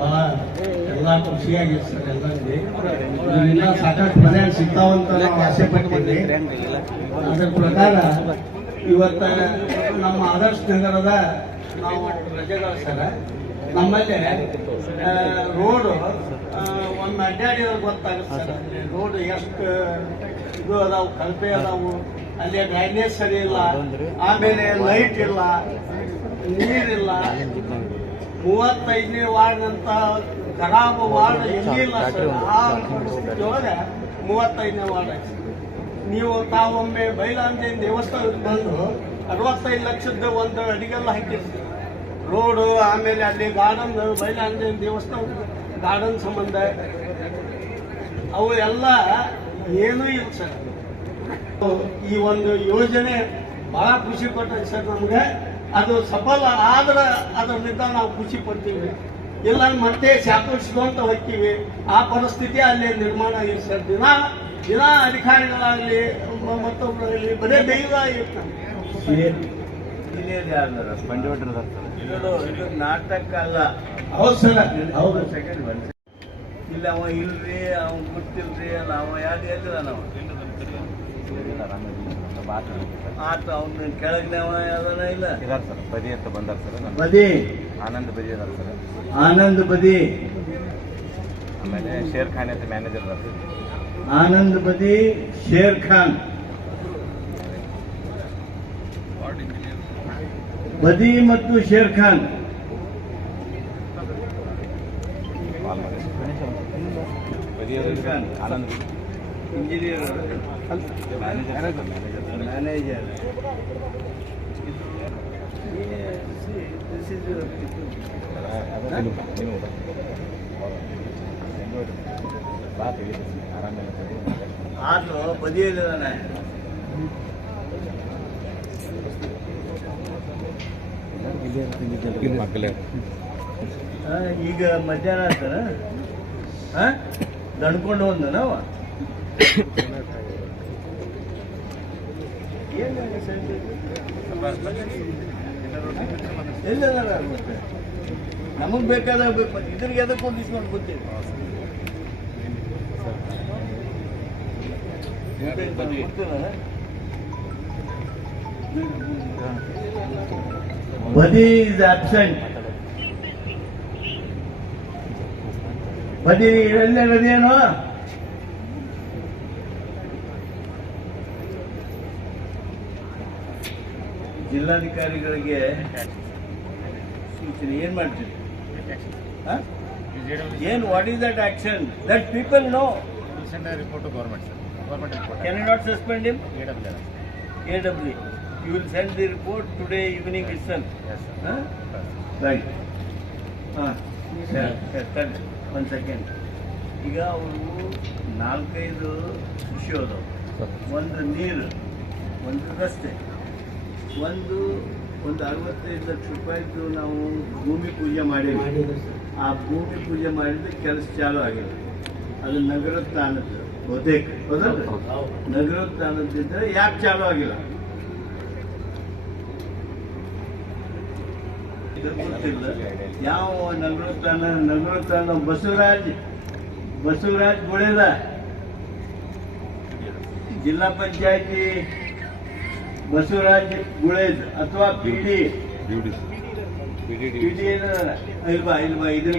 ಬಹಳ ಎಲ್ಲಾ ಖುಷಿಯಾಗಿ ಸರ್ ಎಲ್ಲ ಸಾಕಷ್ಟು ಮನೆ ಸಿಗ್ತಾವಂತ ನಾವು ಆಸೆ ಪಟ್ಟಿದ್ವಿ ಅದರ ಪ್ರಕಾರ ಇವತ್ತ ನಮ್ಮ ಆದರ್ಶ ನಗರದ ನಾವು ರಜೆಗಳ ಸರ ನಮ್ಮಲ್ಲಿ ರೋಡು ಒಂದು ಅಡ್ಡಾಡಿದ್ರೆ ಗೊತ್ತಾಗುತ್ತೆ ಸರ್ ರೋಡ್ ಎಷ್ಟು ಇದು ಅದಾವು ಕಲ್ಪೆ ಅದಾವು ಅಲ್ಲಿ ಡ್ರೈನೇಜ್ ಸರಿ ಇಲ್ಲ. ಆಮೇಲೆ ಲೈಟ್ ಇಲ್ಲ. ನೀರಿಲ್ಲ. ಮೂವತ್ತೈದನೇ ವಾರ್ಡ್ನಂತ ಖರಾಬ್ ವಾರ್ಡ್ ಎಲ್ಲಿಲ್ಲ ಸರ್. ಆ ಪರಿಸ್ಥಿತಿ ಒಳಗೆ ಮೂವತ್ತೈದನೇ ವಾರ್ಡ್ ನೀವು ತಾವೊಮ್ಮೆ ಬೈಲಾಂಜೇನ್ ದೇವಸ್ಥಾನಕ್ಕೆ ಬಂದು ಅರವತ್ತೈದು ಲಕ್ಷದ ಒಂದು ಅಡಿಗೆಲ್ಲ ಹಾಕಿರ್ತೀವಿ ರೋಡು ಆಮೇಲೆ ಅಲ್ಲಿ ಗಾರ್ಡನ್ ಬೈಲಾಂಜೇನ್ ದೇವಸ್ಥಾನ ಗಾರ್ಡನ್ ಸಂಬಂಧ. ಅವು ಎಲ್ಲ ಏನೂ ಇಲ್ಲ ಸರ್. ಈ ಒಂದು ಯೋಜನೆ ಬಹಳ ಖುಷಿ ಕೊಟ್ಟೈತೆ ಸರ್ ನಮ್ಗೆ. ಅದು ಸಫಲ ಆದ್ರೆ ಅದರಿಂದ ನಾವು ಖುಷಿ ಪಡ್ತೀವಿ. ಇಲ್ಲ ಮತ್ತೆ ಶಾಪಿಸ್ಕೊಂತ ಹೋಗ್ತೀವಿ. ಆ ಪರಿಸ್ಥಿತಿ ಅಲ್ಲಿ ನಿರ್ಮಾಣ ಆಗಿದೆ ಸರ್. ದಿನ ದಿನ ಅಧಿಕಾರಿಗಳಾಗಲಿ ಮತ್ತೊಬ್ಬರಲ್ಲಿ ಬರೇ ದೈವ ಇರ್ತಾರೆ. ನಾಟಕ ಅಲ್ಲ. ಹೌದು ಸರ್. ಹೌದು. ಸೆಕೆಂಡ್ ಇಲ್ಲ ಅವ ಇಲ್ರಿ ಅವ್ ಗೊತ್ತಿಲ್ರಿ ಅಲ್ಲ ಅವ ಯಾರು ಎಲ್ಲಿದ ನಾವು. ಆತ ಅವ್ನು ಕೆಳಗಿನ ಅವ ಯಾವ್ದಾನ ಇಲ್ಲ? ಇದಾರ ಸರ್ ಬದಿ ಅಂತ ಬಂದಾರ ಸರ್ ನಮ್ಮ ಬದಿ. ಆನಂದ್ ಬದಿ ಅದಾರ ಸರ್. ಆನಂದ್ ಬದಿ. ಆಮೇಲೆ ಶೇರ್ ಖಾನ್ ಅಂತ ಮ್ಯಾನೇಜರ್ ಅದಾರ ಸರ್. ಆನಂದ್ ಬದಿ ಶೇರ್ ಖಾನ್. ಬದಿ ಮತ್ತು ಶೇರ್ ಖಾನ್. ಬದಿ ಆನಂದ್ ಇಂಜಿನಿಯರ್ ಮ್ಯಾನೇಜರ್ ಆದ್ರೂ ಬದಿಯಲ್ಲಿದ್ದಾನೆ ಈಗ ಮಧ್ಯಾಹ್ನ ಆಗ್ತಾನ ದಣ್ಕೊಂಡು ಹೋದ ನಾವ? ಎಲ್ಲದಾರ ಮತ್ತೆ ನಮಗ್ ಬೇಕಾದಾಗ ಬೇಕು ಮತ್ತೆ ಇದ್ರಿಗೆ ಎದಕ್ಕೆ ಇಸ್ಕೊಂಡು ಗೊತ್ತಿಲ್ಲ ಬದಿ ಇಸ್ ಅಬ್ಸೆಂಟ್ ಬದಿ ಎಲ್ಲೇ ಬದಿಯೇನು ಜಿಲ್ಲಾಧಿಕಾರಿಗಳಿಗೆ ಸೂಚನೆ ಏನ್ ಮಾಡ್ತೀರಿ? ಏನ್ what is that action that people know report government sir can not suspend him a W you will send the report today evening is cell S sir right ಹಾಂ. ತಡ್ರಿ. ಒಂದು ಸೆಕೆಂಡ್ ಈಗ ಅವರು ನಾಲ್ಕೈದು ವಿಷಯ ಅದಾವ ಒಂದು ನೀರು ಒಂದು ರಸ್ತೆ. ಒಂದು ಒಂದು ಅರವತ್ತೈದು ಲಕ್ಷ ರೂಪಾಯಿದು ನಾವು ಭೂಮಿ ಪೂಜೆ ಮಾಡಿದ್ವಿ. ಆ ಭೂಮಿ ಪೂಜೆ ಮಾಡಿದ್ರೆ ಕೆಲಸ ಚಾಲು ಆಗಿದೆ. ಅದು ನಗರೋತ್ಥಾನದ್ದು ಬಹುತೇಕ. ಹೌದಲ್ಲ ನಗರೋತ್ಥಾನದಿದ್ರೆ ಯಾಕೆ ಚಾಲು ಆಗಿಲ್ಲ? ಗೊತ್ತಿಲ್ಲ. ಯಾವ ನಗರೋತ್ಥಾನ ನಗರೋತ್ಥಾನ ಬಸವರಾಜ್ ಬಸವರಾಜ್ ಗುಳೇದ ಜಿಲ್ಲಾ ಪಂಚಾಯತಿ ಬಸವರಾಜ್ ಗುಳೇಜ್ ಅಥವಾ ಪಿ ಡಿ ಬ್ಯೂಟಿ ಪಿ ಡಿ ಇಲ್ವಾ ಇಲ್ವಾ ಇದ್ರ